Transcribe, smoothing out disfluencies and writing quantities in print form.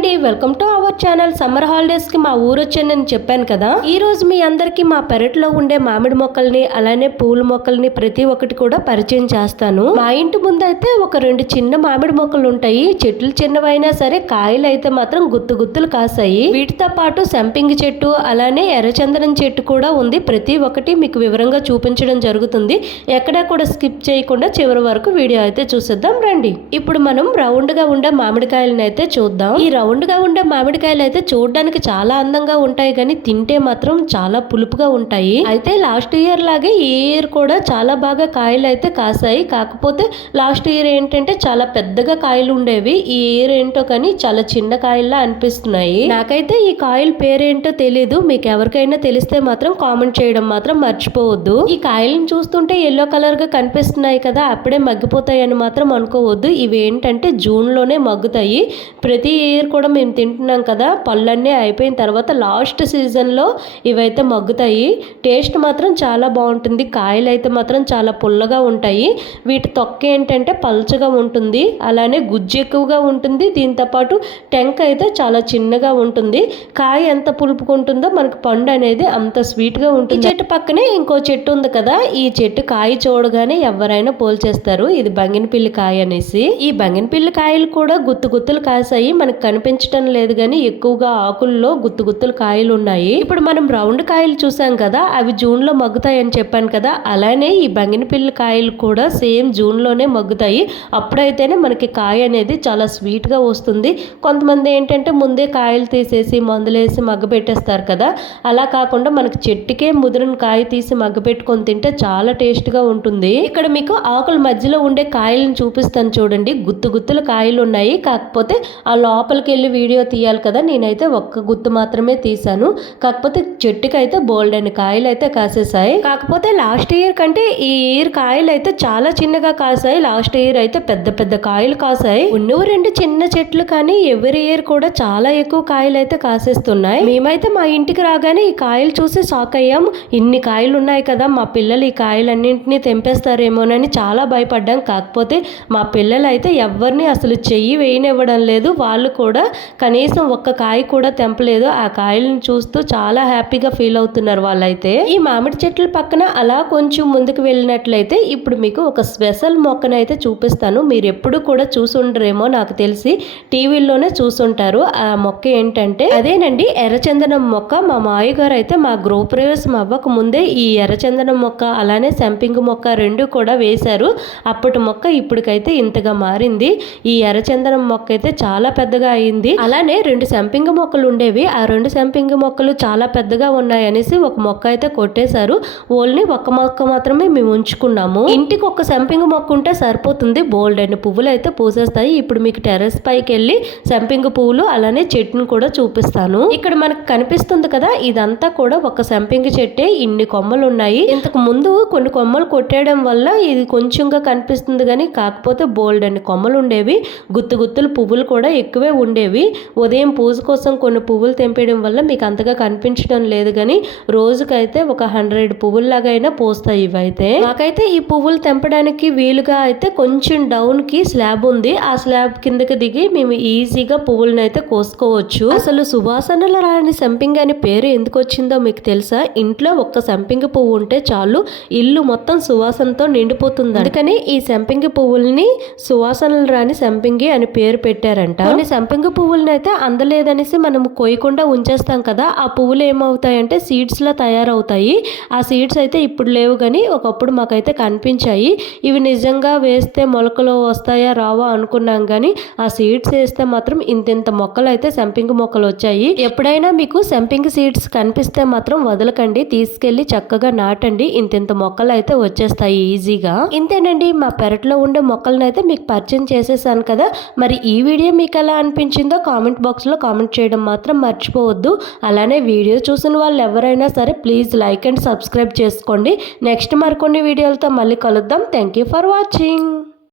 అండి, welcome to our channel. Summer holidays కి మా ఊరు వచ్చానని చెప్పాను కదా. ఈ రోజు మీ అందరికి మా పెరట్లో ఉండే మామిడి మొక్కల్ని అలానే పూల మొక్కల్ని ప్రతి ఒక్కటి కూడా పరిచయం చేస్తాను. మా ఇంటి ముందు అయితే ఒక 2 చిన్న మామిడి మొక్కలు ఉంటాయి. చెట్లు చిన్నవైనా సరే కాయలు అయితే మాత్రం గుత్తులు కాసాయి. వీటితో పాటు సంపింగి చెట్టు అలానే ఎర్రచందనం చెట్టు కూడా ఉంది. ప్రతి ఒక్కటి మీకు వివరంగా చూపించడం జరుగుతుంది. ఎక్కడా కూడా స్కిప్ చేయకుండా చివరి వరకు వీడియో అయితే చూసేద్దాం రండి. ఇప్పుడు మనం రౌండ్ గా ఉండే మామిడికాయలను అయితే చూద్దాం. ఈ రౌండ్ గా ఉండే మామిడికాయలు అయితే చూడడానికి చాలా అందంగా ఉంటాయి కానీ తింటే మాత్రం చాలా పులుపుగా ఉంటాయి. అయితే లాస్ట్ ఇయర్ లాగే ఈ ఇయర్ కూడా చాలా బాగా కాయలు అయితే కాసాయి. కాకపోతే లాస్ట్ ఇయర్ ఏంటంటే చాలా పెద్దగా కాయలు ఉండేవి. ఈ ఇయర్ ఏంటో కానీ చాలా చిన్న కాయల్లా అనిపిస్తున్నాయి. నాకైతే ఈ కాయల పేరేంటో తెలీదు. మీకు ఎవరికైనా తెలిస్తే మాత్రం కామెంట్ చేయడం మాత్రం మర్చిపోవద్దు. ఈ కాయలను చూస్తుంటే ఎల్లో కలర్ గా కనిపిస్తున్నాయి కదా, అప్పుడే మగ్గిపోతాయి అని మాత్రం అనుకోవద్దు. ఇవి ఏంటంటే జూన్ లోనే మగ్గుతాయి. ప్రతి ఇయర్ కూడా మేము తింటున్నాం కదా, పళ్ళన్నీ అయిపోయిన తర్వాత లాస్ట్ సీజన్లో ఇవైతే మగ్గుతాయి. టేస్ట్ మాత్రం చాలా బాగుంటుంది. కాయలు అయితే మాత్రం చాలా పుల్లగా ఉంటాయి. వీటి తొక్క ఏంటంటే పల్చగా ఉంటుంది, అలానే గుజ్జు ఎక్కువగా ఉంటుంది. దీంతో పాటు టెంక అయితే చాలా చిన్నగా ఉంటుంది. కాయ ఎంత పులుపుకుంటుందో మనకు పండు అనేది అంత స్వీట్గా ఉంటుంది. ఈ చెట్టు పక్కనే ఇంకో చెట్టు ఉంది కదా, ఈ చెట్టు కాయ చూడగానే ఎవరైనా పోల్చేస్తారు ఇది బంగినపిల్లి కాయ అనేసి. ఈ బంగినపిల్లి కాయలు కూడా గుత్తులు కాసాయి. మనకు కనిపించడం లేదు కానీ ఎక్కువగా ఆకుల్లో గుత్తులు కాయలు ఉన్నాయి. ఇప్పుడు మనం రౌండ్ కాయలు చూసాం కదా, అవి జూన్ లో మగ్గుతాయని చెప్పాను కదా, అలానే ఈ బంగినపిల్లి కాయలు కూడా సేమ్ జూన్ లోనే మగ్గుతాయి. అప్పుడైతేనే మనకి కాయ అనేది చాలా స్వీట్ గా వస్తుంది. కొంతమంది ఏంటంటే ముందే కాయలు తీసేసి మందులేసి మగ్గబెట్టేస్తారు కదా, అలా కాకుండా మనకి చెట్టుకే ముదిరిన కాయ తీసి మగ్గబెట్టుకొని తింటే చాలా టేస్ట్ గా ఉంటుంది. ఇక్కడ మీకు ఆకుల మధ్యలో ఉండే కాయలను చూపిస్తాను చూడండి. గుత్తులు కాయలు ఉన్నాయి. కాకపోతే ఆ లోపలికి వెళ్ళి వీడియో తీయాలి కదా, నేనైతే ఒక్క గుత్తు మాత్రమే తీసాను. కాకపోతే చెట్టుకి అయితే బోల్డ్ అని కాయలు అయితే కాసేసాయి. కాకపోతే లాస్ట్ ఇయర్ కంటే ఈ ఇయర్ కాయలు అయితే చాలా చిన్నగా కాసాయి. లాస్ట్ ఇయర్ అయితే పెద్ద కాయలు కాసాయి. ఉన్నవి 2 చిన్న చెట్లు కానీ ఎవరి ఇయర్ కూడా చాలా ఎక్కువ కాయలు అయితే కాసేస్తున్నాయి. మేమైతే మా ఇంటికి రాగానే ఈ కాయలు చూసి షాక్ అయ్యాం. ఇన్ని కాయలు ఉన్నాయి కదా, మా పిల్లలు ఈ కాయలన్నింటినీ తెంపేస్తారేమోనని చాలా భయపడ్డాం. కాకపోతే మా పిల్లలు అయితే ఎవరిని అసలు చెయ్యి వేయనివ్వడం లేదు. వాళ్ళు కూడా కనీసం ఒక్క కాయ కూడా తెంపలేదు. ఆ కాయలను చూస్తూ చాలా హ్యాపీగా ఫీల్ అవుతున్నారు వాళ్ళైతే. ఈ మామిడి చెట్ల పక్కన అలా కొంచెం ముందుకు వెళ్ళినట్లయితే ఇప్పుడు మీకు ఒక స్పెషల్ మొక్కనైతే చూపిస్తాను. మీరు ఎప్పుడు కూడా చూసుండరేమో నాకు తెలిసి, టీవీలోనే చూసుంటారు. ఆ మొక్క ఏంటంటే అదేనండి ఎర్రచందనం మొక్క. మా మాయ గారు అయితే మా గృహప్రవేశం అవ్వక ముందే ఈ ఎర్రచందనం మొక్క అలానే సంపింగి మొక్క 2 కూడా వేశారు. అప్పటి మొక్క ఇప్పటికైతే ఇంతగా మారింది. ఈ ఎర్రచందనం మొక్క అయితే చాలా పెద్దగా అయింది. అలానే 2 సంపింగి మొక్కలు ఉండేవి. ఆ 2 సంపింగి మొక్కలు చాలా పెద్దగా ఉన్నాయి అనేసి ఒక మొక్క అయితే కొట్టేశారు. ఓన్లీ ఒక మొక్క మాత్రమే మేము ఉంచుకున్నాము. ఇంటికి ఒక సంపింగి మొక్క ఉంటే సరిపోతుంది. బోల్డ్ అన్ని పువ్వులు అయితే పూసేస్తాయి. ఇప్పుడు మీకు టెర్రస్ పైకి వెళ్ళి సంపింగి పువ్వులు అలానే చెట్టును కూడా చూపిస్తాను. ఇక్కడ మనకు కనిపిస్తుంది కదా, ఇదంతా కూడా ఒక సంపింగి చెట్టే. ఇన్ని కొమ్మలు ఉన్నాయి. ఇంతకు ముందు కొన్ని కొమ్మలు కొట్టేయడం వల్ల ఇది కొంచెంగా కనిపిస్తుంది కానీ కాకపోతే బోల్డ్ అన్ని కొమ్మలు ఉండేవి. గుత్తులు పువ్వులు కూడా ఎక్కువే ఉండేవి. ఉదయం పూజ కోసం కొన్ని పువ్వులు తెంపేయడం వల్ల మీకు అంతగా కనిపించడం లేదు కానీ రోజుకైతే ఒక 100 పువ్వుల్లాగా అయినా పోస్తాయి ఇవైతే. నాకైతే ఈ పువ్వులు తెంపడానికి వీలుగా అయితే కొంచెం డౌన్ కి స్లాబ్ ఉంది. ఆ స్లాబ్ కిందకి దిగి మేము ఈజీగా పువ్వులను అయితే కోసుకోవచ్చు. అసలు సువాసనల రాని సంపింగి అని పేరు ఎందుకు వచ్చిందో మీకు తెలుసా? ఇంట్లో ఒక్క సంపింగి పువ్వు ఉంటే చాలు, ఇల్లు మొత్తం సువాసనతో నిండిపోతుంది. అందుకని ఈ సంపింగి పువ్వుల్ని సువాసనలు రాని సంపింగి అని పేరు పెట్టారంట. కొన్ని సంపింగి పువ్వులను అయితే అందలేదనేసి మనం కొయ్యకుండా ఉంచేస్తాం కదా, ఆ పువ్వులు ఏమవుతాయంటే సీడ్స్ లా తయారవుతాయి. ఆ సీడ్స్ అయితే ఇప్పుడు లేవు కానీ ఒకప్పుడు మాకైతే కనిపించాయి. ఇవి నిజంగా వేస్తే మొలకలు వస్తాయా రావా అనుకున్నాం కానీ ఆ సీడ్స్ వేస్తే మాత్రం ఇంత మొక్కలు అయితే సంపింగి మొక్కలు వచ్చాయి. ఎప్పుడైనా మీకు సంపింగి సీడ్స్ కనిపిస్తే మాత్రం వదలకండి, తీసుకెళ్లి చక్కగా నాటండి. ఇంత మొక్కలు అయితే వచ్చేస్తాయి ఈజీగా. ఇంతేనండి, మా పెరట్లో ఉండే మొక్కలను అయితే మీకు పరిచయం చేసేసాను కదా. మరి ఈ వీడియో మీకు ఎలా అనిపించిందో కామెంట్ బాక్స్లో కామెంట్ చేయడం మాత్రం మర్చిపోవద్దు. అలానే వీడియో చూసిన వాళ్ళు ఎవరైనా సరే ప్లీజ్ లైక్ అండ్ సబ్స్క్రైబ్ చేసుకోండి. నెక్స్ట్ మరికొన్ని వీడియోలతో మళ్ళీ కలుద్దాం. Thank you for watching.